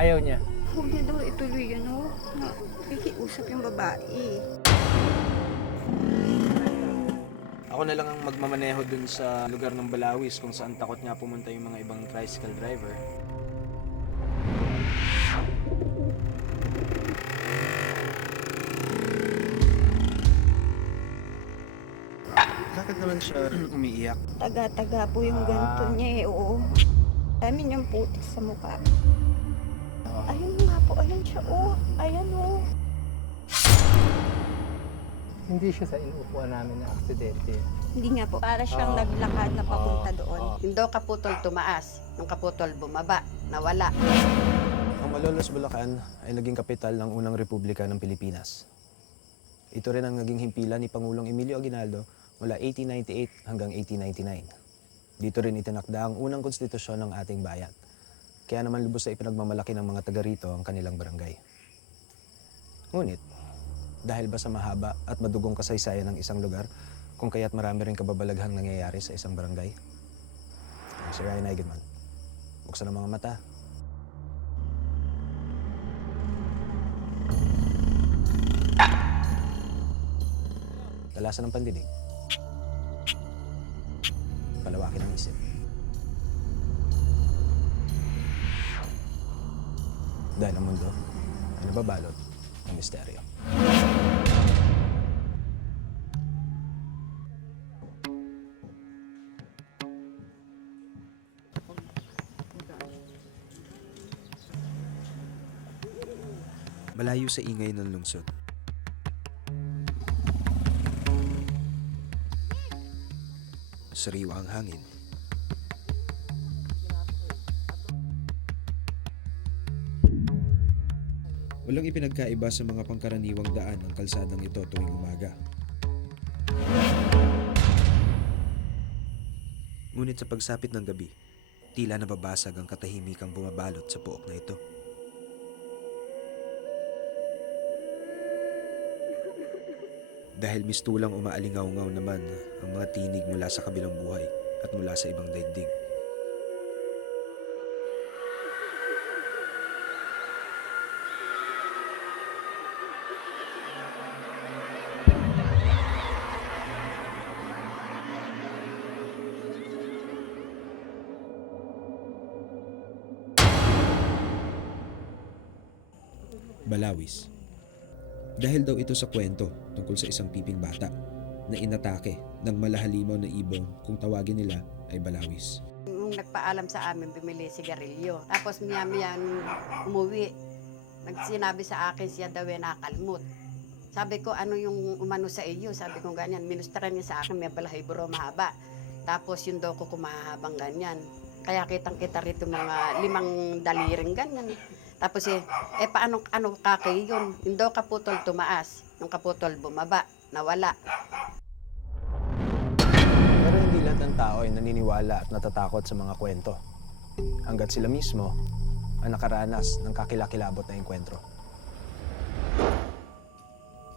Ayaw niya. Huwag niya daw ituloy yun, oh. Nakikiusap yung babae. Ako na lang ang magmamaneho dun sa lugar ng Balawis kung saan takot nga pumunta yung mga ibang tricycle driver. Bakit naman siya umiiyak? Taga-taga po yung ganito niya, eh, oo. Dami niyang putik sa mukha. Ayun nga po, ayun siya, oh. Ayan, oh. Hindi siya sa inuupuan namin na aksidente. Hindi nga po. Para siyang naglakad na papunta doon. Yung daw kaputol tumaas, yung kaputol bumaba, nawala. Ang Malolos, Bulacan ay naging kapital ng unang republika ng Pilipinas. Ito rin ang naging himpilan ni Pangulong Emilio Aguinaldo mula 1898 hanggang 1899. Dito rin itinakda ang unang konstitusyon ng ating bayan. Kaya naman lubos na ipinagmamalaki ng mga taga rito ang kanilang barangay. Ngunit, dahil ba sa mahaba at madugong kasaysayan ng isang lugar, kung kaya't marami rin kababalaghang nangyayari sa isang barangay? Si Ryan Eigenman, buksan ang mga mata. Talasan ng pandinig. Palawakin ang isip. Dahil ang mundo ay nababalot ng misteryo. Malayo sa ingay ng lungsod. Sariwa ang hangin. Walang ipinagkaiba sa mga pangkaraniwang daan ang kalsadang ito tuwing umaga. Ngunit sa pagsapit ng gabi, tila nababasag ang katahimikang bumabalot sa pook na ito. Dahil mistulang umaalingaw-ngaw naman ang mga tinig mula sa kabilang buhay at mula sa ibang daigdig. Balawis. Dahil daw ito sa kwento tungkol sa isang piping bata na inatake ng malahalimaw na ibong kung tawagin nila ay balawis. Nung nagpaalam sa amin, bumili sigarilyo. Tapos miya-miya umuwi. Nagsinabi sa akin siya daw ay nakalmot. Sabi ko, ano yung umano sa iyo? Sabi ko ganyan, minustran niya sa akin, may balahibro mahaba. Tapos yun daw ko kumahabang ganyan. Kaya kitang-kita rito mga 5 daliring ganyan. Tapos paano kakay yun? Yung daw kaputol tumaas, yung kaputol bumaba, nawala. Pero hindi lahat ng tao ay naniniwala at natatakot sa mga kwento. Hanggat sila mismo ang nakaranas ng kakilakilabot na engkwentro.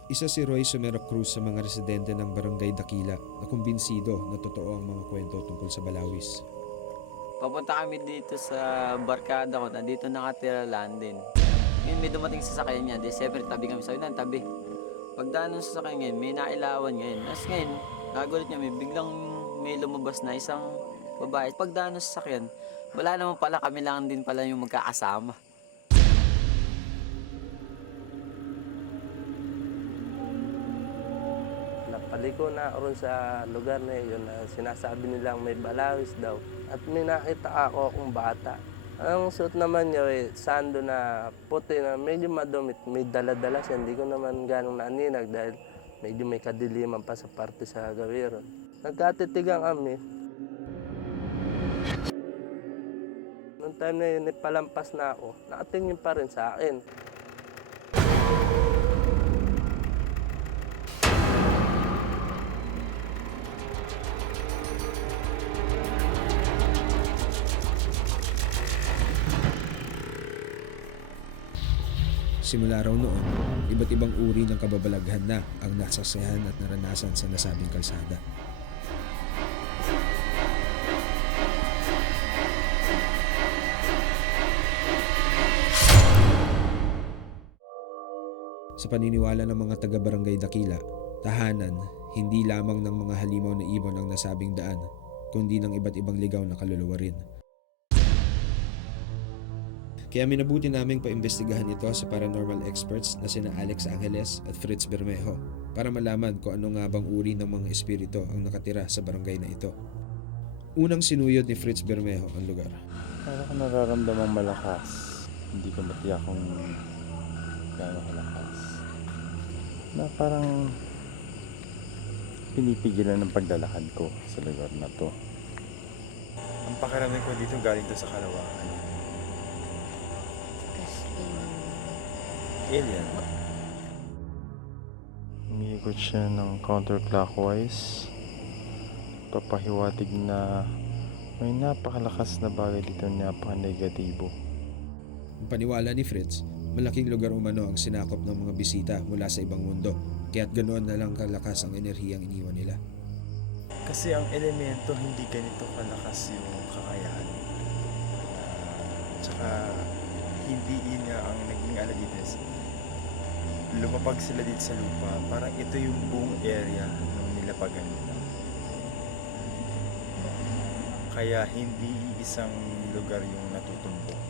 Isa si Roy Somero Cruz sa mga residente ng Barangay Dakila na kumbinsido na totoo ang mga kwento tungkol sa balawis. Papunta kami dito sa barkada ko, nandito nakatira lang din. Ngayon may dumating sa sakyan niya, di siyempre tabi kami, sabi na tabi. Pagdaan ng sasakyan ngayon, may nailawan ngayon. Tapos ngayon, nagulat niya, may lumabas na isang babae. Pagdaan ng sasakyan, wala naman pala, kami lang din pala yung magkakasama. Napaliko na ron sa lugar na yun na sinasabi nilang may balawis daw. At may nakita ako akong bata. Ang suot naman niya sando na puti na medyo madumit. May dala-dala siya. Hindi ko naman ganong naninag dahil medyo may kadiliman pa sa parte sa gawiron. Nagkatitigan kami. Noong time na yun, palampas na ako. Nakatingin pa rin sa akin. Simula raw noon, iba't ibang uri ng kababalaghan na ang nasaksihan at naranasan sa nasabing kalsada. Sa paniniwala ng mga taga-barangay Dakila, tahanan hindi lamang ng mga halimaw na ibon ang nasabing daan, kundi ng iba't ibang ligaw na kaluluwa rin. Kaya minabuti naming paimbestigahan ito sa paranormal experts na sina Alex Angeles at Fritz Bermejo para malaman kung ano nga bang uri ng mga espiritu ang nakatira sa barangay na ito. Unang sinuyod ni Fritz Bermejo ang lugar. Parang ko nararamdamang malakas. Hindi ko matiyak kung gaano kalakas. Na parang pinipigilan ng paglalakad ko sa lugar na to. Ang pakiramdam ko dito galing to sa kalawakan. Alien. Umiikot siya ng counterclockwise. Papahiwatig na may napakalakas na bagay dito, napaka-negatibo. Ang paniwala ni Fritz, malaking lugar umano ang sinakop ng mga bisita mula sa ibang mundo, kaya't ganoon na lang kalakas ang enerhiyang iniwan nila. Kasi ang elemento hindi ganito kalakas yung kakayahan. Tsaka hindi yun nga ang naging ala dito. Lumapag sila dito sa lupa, parang ito yung buong area ng nilapagan nila. Kaya hindi isang lugar yung natutumbok.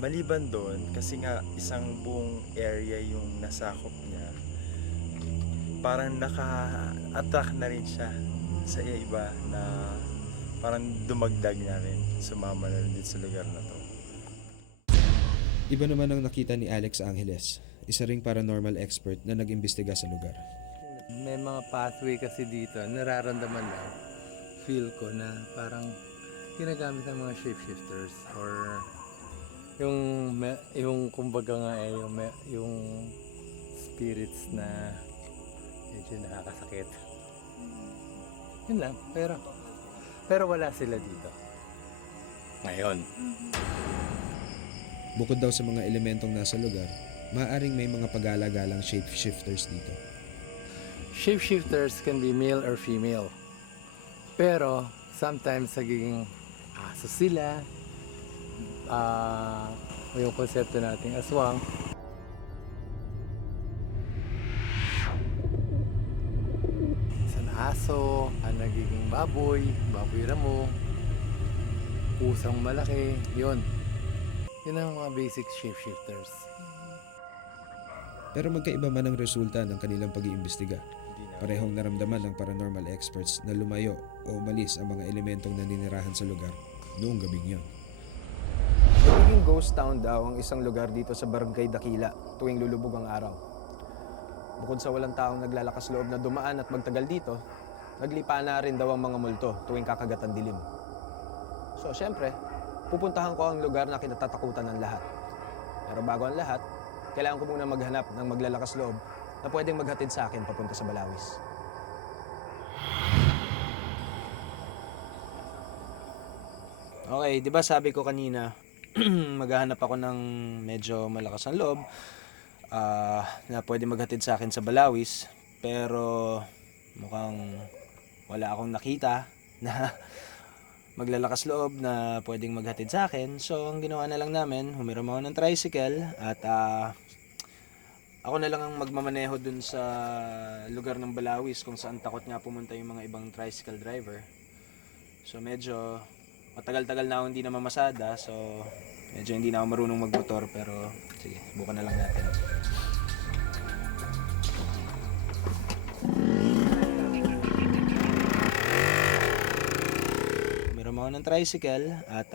Maliban doon, kasi nga isang buong area yung nasakop niya, parang naka-attract na rin siya sa iba na parang dumagdag na rin, sumama na rin dito sa lugar na to. Iba naman ang nakita ni Alex Angeles, isa ring paranormal expert na nag-imbestiga sa lugar. May mga pathway kasi dito, nararamdaman lang, feel ko na parang ginagamit ng mga shapeshifters or yung kumbaga nga yung spirits na medyo nakakasakit. Yun lang, pero wala sila dito. Ngayon. Bukod daw sa mga elementong nasa lugar, maaaring may mga pagala-galang shapeshifters dito. Shapeshifters can be male or female. Pero sometimes nagiging aso sila. Yung konsepto nating aswang. Isang aso, nagiging baboy ramo, pusang malaki, yun. Yun ang mga basic shapeshifters. Pero magkaiba man ang resulta ng kanilang pag-iimbestiga. Parehong naramdaman ng paranormal experts na lumayo o umalis ang mga elementong naninirahan sa lugar noong gabing yun. Nagiging ghost town daw ang isang lugar dito sa Barangay Dakila tuwing lulubog ang araw. Bukod sa walang taong naglalakas loob na dumaan at magtagal dito, naglipa na rin daw ang mga multo tuwing kakagatan dilim. So syempre, pupuntahan ko ang lugar na kinatatakutan ng lahat. Pero bago ang lahat, kailangan ko muna maghanap ng maglalakas loob na pwedeng maghatid sa akin papunta sa Balawis. Okay, di ba sabi ko kanina, maghahanap ako ng medyo malakas ang loob na pwede maghatid sa akin sa Balawis, pero mukhang wala akong nakita na maglalakas loob na pwedeng maghatid sa akin. So ang ginawa na lang namin, humiram ako ng tricycle at ako na lang ang magmamaneho dun sa lugar ng Balawis kung saan takot nga pumunta yung mga ibang tricycle driver. So medyo matagal-tagal na ako hindi na mamasada, so medyo hindi na ako marunong magmotor, pero sige, subukan na lang natin. Humiram ako ng tricycle at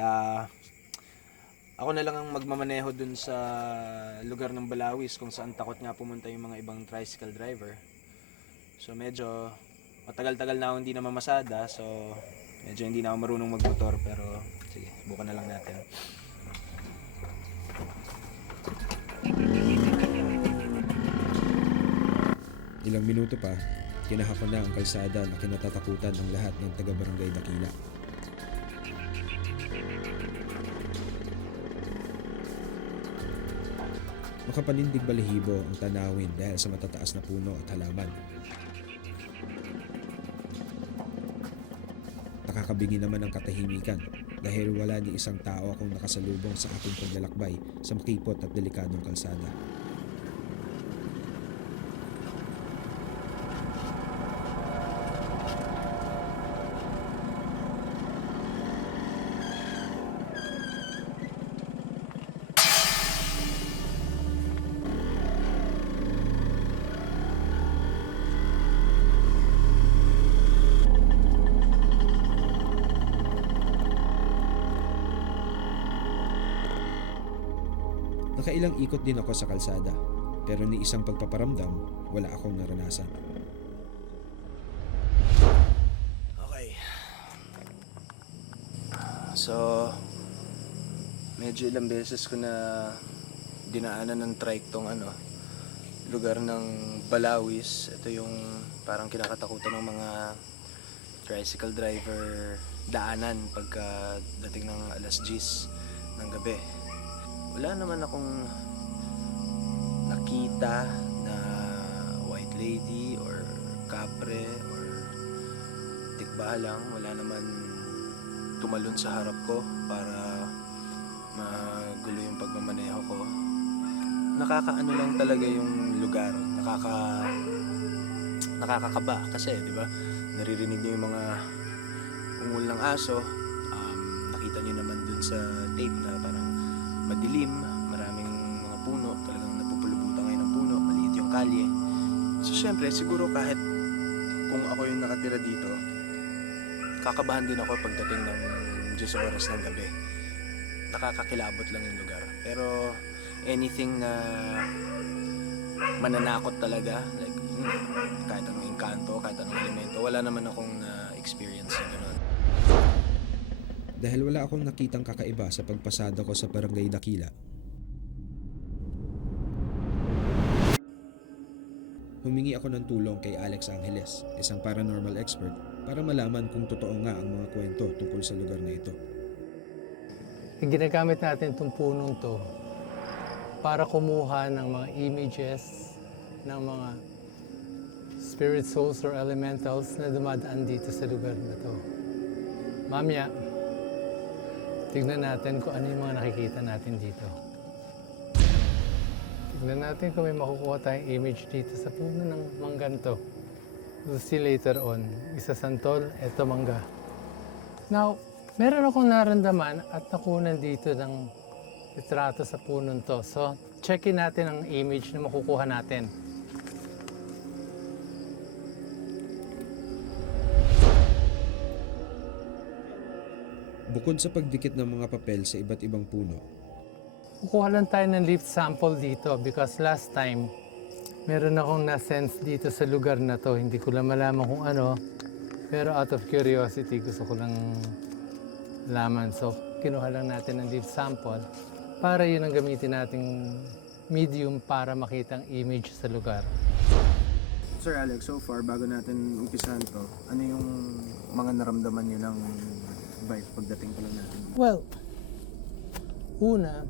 ako na lang ang magmamaneho dun sa lugar ng Balawis kung saan takot nga pumunta yung mga ibang tricycle driver. So medyo matagal-tagal na ako hindi na mamasada, so medyo hindi na ako marunong magmotor, pero sige, subukan na lang natin. Ilang minuto pa, kinahako na ang kalsada na kinatatakutan ng lahat ng taga-barangay Dakila. Makapanindig balahibo ang tanawin dahil sa matataas na puno at halaman. Nakakabingi naman ang katahimikan dahil wala ni isang tao akong nakasalubong sa aking paglalakbay sa makipot at delikadong kalsada. Nakailang ikot din ako sa kalsada, pero ni isang pagpaparamdam, wala akong naranasan. Okay. So, medyo ilang beses ko na dinaanan ng trike tong lugar ng Balawis. Ito yung parang kinakatakutan ng mga tricycle driver daanan pagka dating ng alas 10 ng gabi. Wala naman akong nakita na white lady or kapre or tikbalang. Wala naman tumalon sa harap ko para magulo yung pagmamaneho ko. Nakakaano lang talaga yung lugar. Nakakakaba kasi, di ba? Naririnig niyo yung mga ungol ng aso. Nakita niyo naman dun sa tape na parang madilim, maraming mga puno, talagang napupulubutan ngayon ng puno, maliit yung kalye. So syempre, siguro kahit kung ako yung nakatira dito, kakabahan din ako pagdating ng 10 oras ng gabi. Nakakakilabot lang yung lugar. Pero anything na mananakot talaga, like kahit anong engkanto, kahit anong elemento, wala naman akong na-experience na gano'n. Dahil wala akong nakitang kakaiba sa pagpasada ko sa Barangay Dakila, humingi ako ng tulong kay Alex Angeles, isang paranormal expert, para malaman kung totoo nga ang mga kwento tungkol sa lugar na ito. Ginagamit natin itong punong to para kumuha ng mga images ng mga spirit souls or elementals na dumadaan dito sa lugar na to. Mamaya, tignan natin kung ano yung mga nakikita natin dito. Tignan natin kung may makukuha tayong image dito sa puno ng manggan to. We'll see later on. Isa santol, eto mangga. Now, meron akong naramdaman at nakunan dito ng litrato sa punong to. So, checkin natin ang image na makukuha natin. Bukod sa pagdikit ng mga papel sa iba't ibang puno, Kukuha lang tayo ng leaf sample dito because last time, meron akong na-sense dito sa lugar na to. Hindi ko lang malaman kung ano, pero out of curiosity, gusto ko lang laman. So, kinuha lang natin ng leaf sample para yun ang gamitin nating medium para makita ang image sa lugar. Sir Alex, so far, bago natin umpisahan to, ano yung mga naramdaman niyo ng vibe pagdating pa lang natin? Well, una,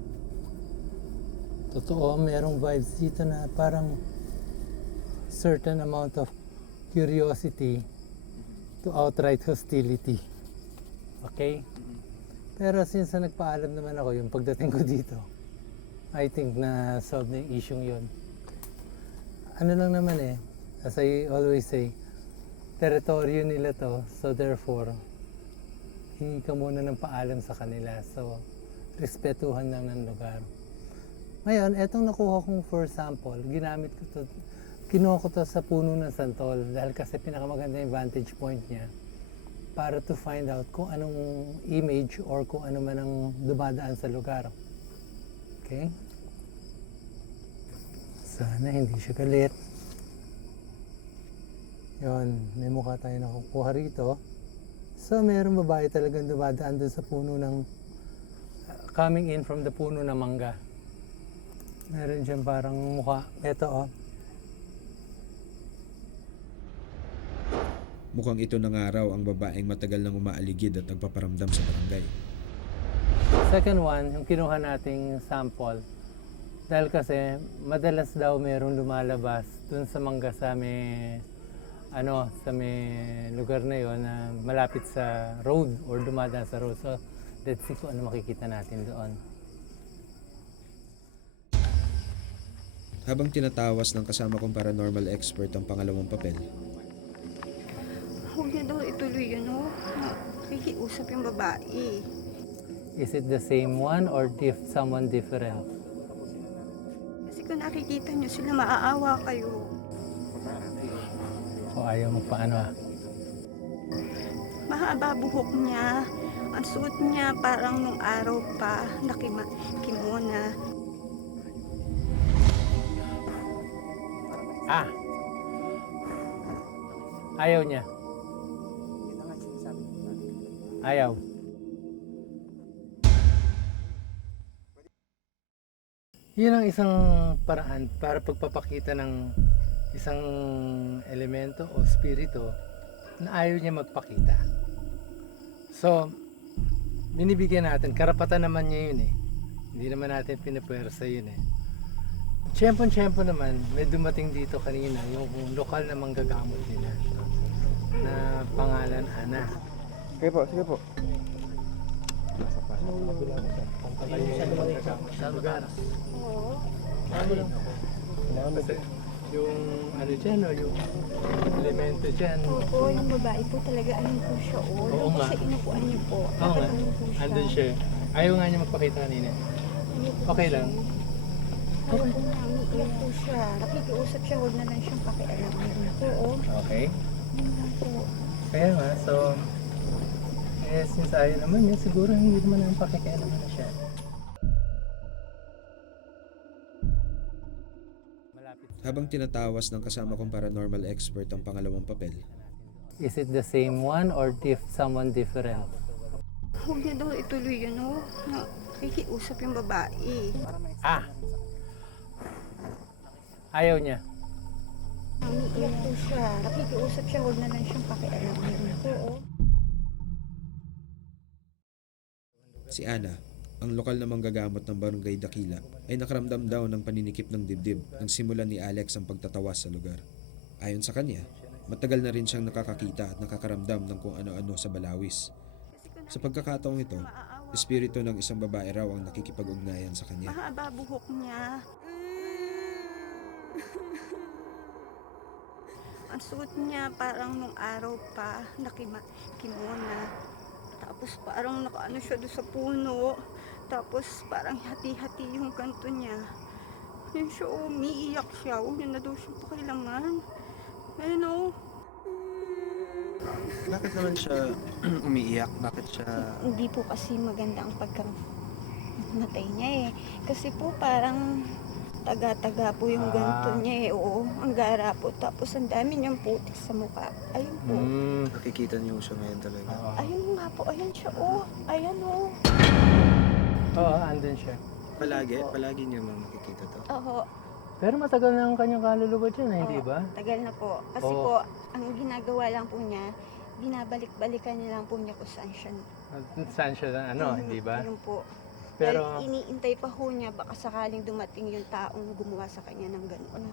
totoo, merong vibes dito na parang certain amount of curiosity to outright hostility. Okay? Pero since nagpaalam naman ako yung pagdating ko dito, I think na solve na yung issue yun. Ano lang naman as I always say, teritoryo nila to, so therefore, hingi ka muna ng paalam sa kanila. So, respetuhan lang ng lugar. Ngayon, etong nakuha kong for sample, ginamit ko to, kinuha ko to sa puno ng santol dahil kasi pinakamaganda yung vantage point niya para to find out kung anong image or kung ano man ang dumadaan sa lugar. Okay? Sana hindi siya galit. Yun, may mukha tayo nakukuha rito. So, mayroong babae talagang dumadaan doon sa puno ng coming in from the puno ng mangga. Meron siyang parang mukha. Ito Mukhang ito na nga raw ang babaeng matagal nang umaaligid at nagpaparamdam sa barangay. Second one, yung kinuha nating sample. Dahil kasi madalas daw merong lumalabas dun sa mangga sa may lugar na yon na malapit sa road or dumadaan sa road. So, let's see kung ano makikita natin doon. Habang tinatawas ng kasama kong paranormal expert ang pangalawang papel, Huwag niya daw ituloy yun, nakikiusap yung babae. Is it the same one or someone different? Kasi kung nakikita niyo sila, maaawa kayo. O ayaw magpaano Mahaba buhok niya. Ang suot niya parang nung araw pa, nakimona. Ah. Ayaw niya. Ayaw. Yun ang isang paraan para pagpapakita ng isang elemento o spirito na ayaw niya magpakita. So, binibigyan natin, karapatan naman niya yun eh. Hindi naman natin pinapwersa yun eh. Tiyempo naman, may dumating dito kanina, yung lokal na manggagamot nila na pangalan Ana. Sige po, sige po. Sa lugar. Oo. Kasi yung ano dyan o yung elemento dyan. Oo, yung babae po talaga, ayun po siya. Oo nga. Sa inupuan niyo po. Oo nga, Ayun po siya. andun siya. Ayaw nga niya magpakita kanina. Ayun po Okay siya. lang. Ayaw po niya, umiiyak po siya. Nakikiusap siya, huwag na lang siyang pakialam. Ayun po, oo. Okay. Yun lang po. Kaya nga, so since ayaw naman niya, siguro hindi naman namin pakikialaman na siya. Habang tinatawas ng kasama kong paranormal expert ang pangalawang papel, Is it the same one or someone different? Huwag niya daw ituloy yun, oh. Nakikiusap yung babae. Ah! Ayaw niya. Umiiyak po siya. Nakikiusap siya, huwag na lang siyang pakialam. Ayun po, oo. si Ana, ang lokal na manggagamot ng Barangay Dakila, ay nakaramdam daw ng paninikip ng dibdib nang simulan ni Alex ang pagtatawas sa lugar. Ayon sa kanya, matagal na rin siyang nakakakita at nakakaramdam ng kung ano-ano sa balawis. Sa pagkakataong ito, espiritu ng isang babae raw ang nakikipag-ugnayan sa kanya. Mahaba buhok niya. Ang suot niya parang nung araw pa, nakimona. Tapos parang nakaano siya doon sa puno. Tapos parang hati-hati yung kanto niya. Yun siya, umiiyak siya. Huwag niya na daw siya pakailangan. Ayun o. Bakit naman siya umiiyak? Bakit siya... Hindi po kasi maganda ang pagkamatay niya eh. Kasi po parang taga-taga po yung ganto niya eh. Oo, ang gara po. Tapos ang dami niyang putik sa mukha. Ayun po. Nakikita niyo siya ngayon talaga? Ayun nga po, ayun siya oh. Ayan oh. Oo, andun siya. Palagi niyo mang nakikita to? Oo. Pero matagal na ang kanyang kaluluwa dyan, hindi ba? Tagal na po. Kasi Oo. po, ang ginagawa lang po niya, binabalik-balikan niya lang po niya kung saan siya. Saan siya na hindi ba? Ayun po. Pero Dahil iniintay pa ho niya, baka sakaling dumating yung taong gumawa sa kanya ng gano'n.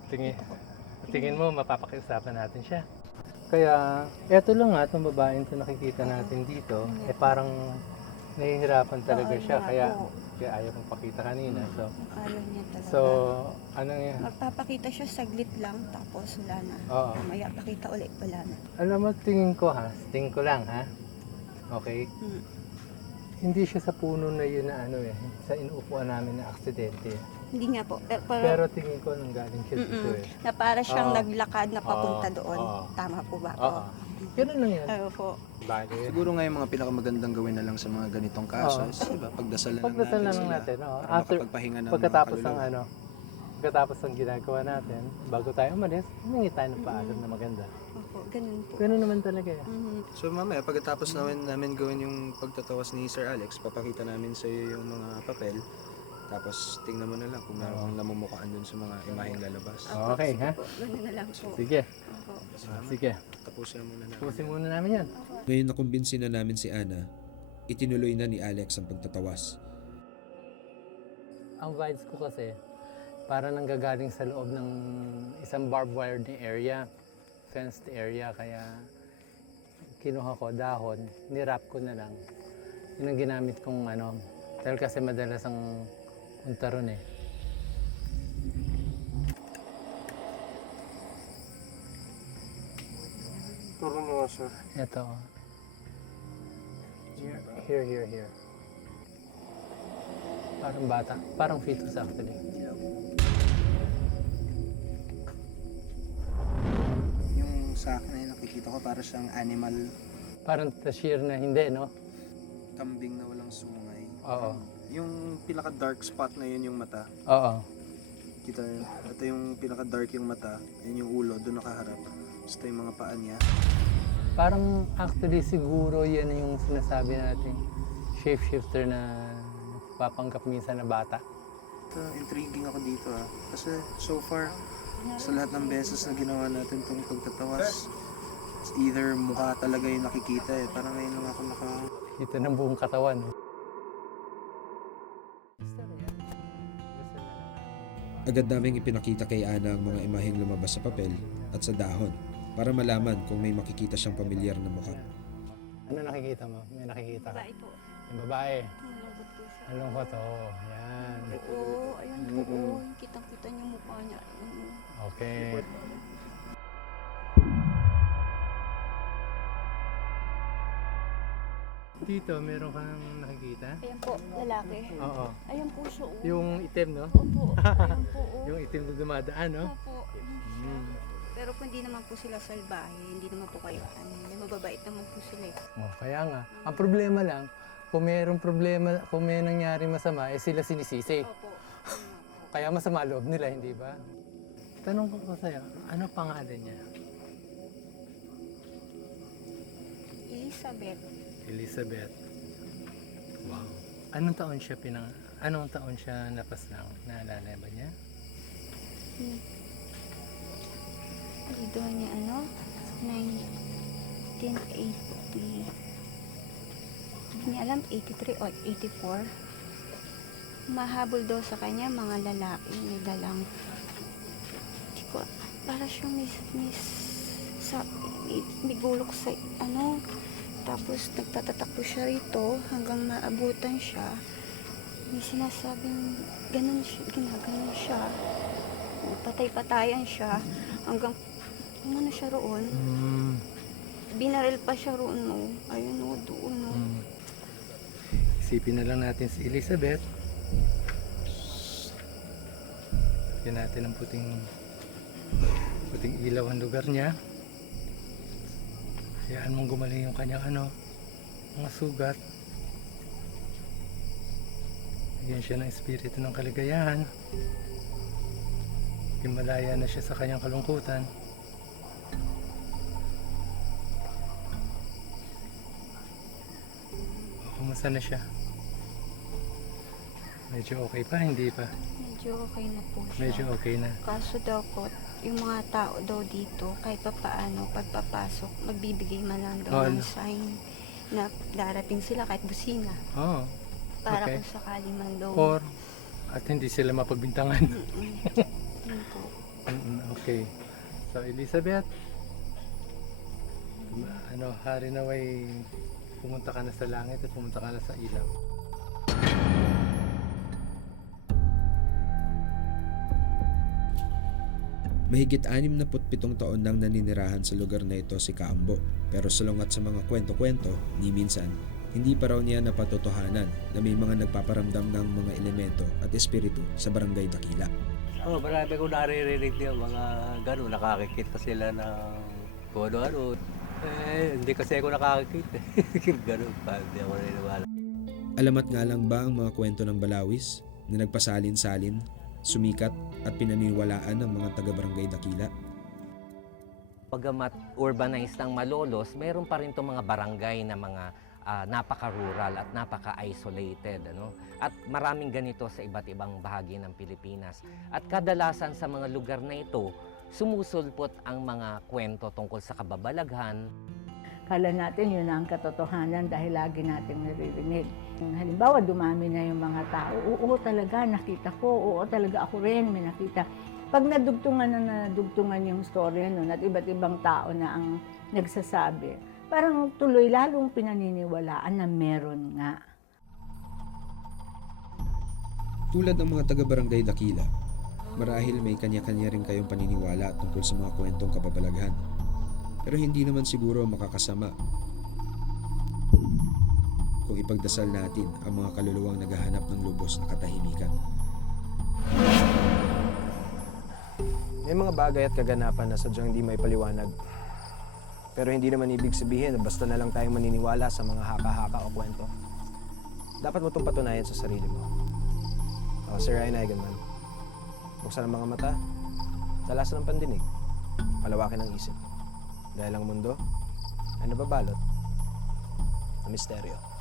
tingin mo mapapakiusapan natin siya. Kaya eto lang nga, itong babaeng ito nakikita natin dito, parang nahihirapan talaga siya. Kaya ayaw mong pakita kanina. Ayaw niya talaga. So, ano yan? Magpapakita siya saglit lang, tapos wala na. Oo. Mamaya pakita ulit, wala na. Alam mo, tingin ko lang ha. Okay? Hindi siya sa puno na yun na sa inuupuan namin na aksidente. Hindi nga po. Pero tingin ko nang galing siya dito Na para siyang Oo. naglakad na papunta Oo. doon. Oo. Tama po ba? Oo. Ganun lang yan. Oo po. Bagay. Siguro nga yung mga pinakamagandang gawin na lang sa mga ganitong kaso is, diba, pagdasalan Pagdasal natin lang sila natin. para After, makapagpahinga ng pagkatapos mga ng kaluluwa. pagkatapos ng ginagawa natin, bago tayo umalis, humingi tayo ng paalam na maganda. Opo, ganun po. Ganun naman talaga eh. So mamaya, pagkatapos namin gawin yung pagtatawas ni Sir Alex, papakita namin sa iyo yung mga papel. Tapos tingnan mo na lang kung meron kang namumukhaan dun sa mga imaheng lalabas. Okay, ha? Po, ganun na lang po. Sige. Opo. Sige. Tapusin na muna namin. Pusin muna namin yan. Ngayon nakumbinsi na namin si Ana, itinuloy na ni Alex ang pagtatawas. Ang vibes ko kasi, para nanggagaling sa loob ng isang barbed wire na area, fenced area, kaya kinuha ko dahon, nirap ko na lang. Yun ang ginamit kong dahil kasi madalas ang punta ron eh. Turo nyo nga, sir. Ito. Here. Parang bata. Parang fetus actually. Yung sa akin ay nakikita ko para siyang animal Parang tashir na hindi, no? kambing na walang sungay. Oo. Yung pinaka dark spot na yun yung mata. Oo. Kita yun. Ito yung pinaka-dark yung mata. Yan yung ulo, doon nakaharap. Tapos ito yung mga paa niya. Parang actually siguro yan yung sinasabi natin shapeshifter na papanggap minsan na bata. Intriguing ako dito Kasi so far, sa lahat ng beses na ginawa natin itong pagtatawas, it's either mukha talaga yung nakikita Parang ngayon lang ako Ito ng buong katawan. Agad naming ipinakita kay Ana ang mga imaheng lumabas sa papel at sa dahon para malaman kung may makikita siyang pamilyar na mukha. Ano nakikita mo? May nakikita ka? Babae po. Yung babae. Malungkot po siya. Anong photo? Yan. Oo, ayun po. Kitang-kita niyo mukha niya. Okay. Dito, meron kang nakikita? Ayan po, lalaki. Oo. Ayan po siya. Oh. Yung itim, no? Opo, ayan po. Oh. Yung itim na dumadaan, no? Opo. Pero kung hindi naman po sila salbahe, hindi naman po kayo, mababait naman po sila Oh, kaya nga. Ang problema lang, kung mayroong problema, kung may nangyari masama, sila sinisisi. Opo. Kaya masama loob nila, hindi ba? Tanong ko sa'yo, ano pangalan niya? Elizabeth. Elizabeth. Wow. Anong taon siya napaslang? Naalala ba niya? Dito niya 1980. Hindi niya alam, 83 o 84. Mahabol daw sa kanya mga lalaki, may dalang. Hindi ko, para siyang may gulok sa tapos nagtatatakbo siya rito hanggang maabutan siya. May sinasabing ganun siya, ginaganon siya. Patay-patayan siya hanggang siya roon. Binaril pa siya roon, Ayun, doon, Isipin na lang natin si Elizabeth. Yan natin ang puting ilaw ang lugar niya. Hayaan mong gumaling yung kanyang mga sugat. Bigyan siya ng espiritu ng kaligayahan. Himalaya na siya sa kanyang kalungkutan. Kumusta na siya? Medyo okay pa, hindi pa? Medyo okay na po siya. Medyo okay na. Kaso daw po, yung mga tao daw dito, kahit pa paano, pagpapasok, magbibigay man lang daw ng sign na darating sila kahit busina. Oo. Para Okay. kung sakali man daw. At hindi sila mapagbintangan. Yun po. Okay. So, Elizabeth, hari naway pumunta ka na sa langit at pumunta ka na sa ilaw. Mahigit 67 taon nang naninirahan sa lugar na ito si Kaambo. Pero salungat sa mga kwento-kwento, ni minsan, hindi pa raw niya napatotohanan na may mga nagpaparamdam ng mga elemento at espiritu sa barangay Dakila. Marami ko naririnig niya, mga gano'n, nakakikita sila ng kung ano-ano. Hindi kasi ako nakakikita. Gano'n pa, hindi ako naniniwala. Alamat nga lang ba ang mga kwento ng Balawis na nagpasalin-salin, sumikat at pinaniniwalaan ng mga taga-barangay Dakila? Pagamat urbanized ang Malolos, mayroon pa rin itong mga barangay na mga napaka-rural at napaka-isolated. At maraming ganito sa iba't ibang bahagi ng Pilipinas. At kadalasan sa mga lugar na ito, sumusulpot ang mga kwento tungkol sa kababalaghan. Kala natin yun ang katotohanan dahil lagi natin naririnig. Halimbawa, dumami na yung mga tao. Oo talaga, nakita ko. Oo talaga, ako rin may nakita. Pag nadugtungan yung story nun at iba't ibang tao na ang nagsasabi, parang tuloy lalong pinaniniwalaan na meron nga. Tulad ng mga taga-barangay Dakila, marahil may kanya-kanya rin kayong paniniwala tungkol sa mga kwentong kababalaghan. Pero hindi naman siguro makakasama kung ipagdasal natin ang mga kaluluwang naghahanap ng lubos na katahimikan. May mga bagay at kaganapan na sadyang hindi may paliwanag. Pero hindi naman ibig sabihin na basta na lang tayong maniniwala sa mga haka-haka o kwento. Dapat mo itong patunayan sa sarili mo. Sir Ryan Eigenman, Buksan ang mga mata, talasan ng pandinig, palawakin ang isip. Dahil ang mundo ay nababalot ng misteryo.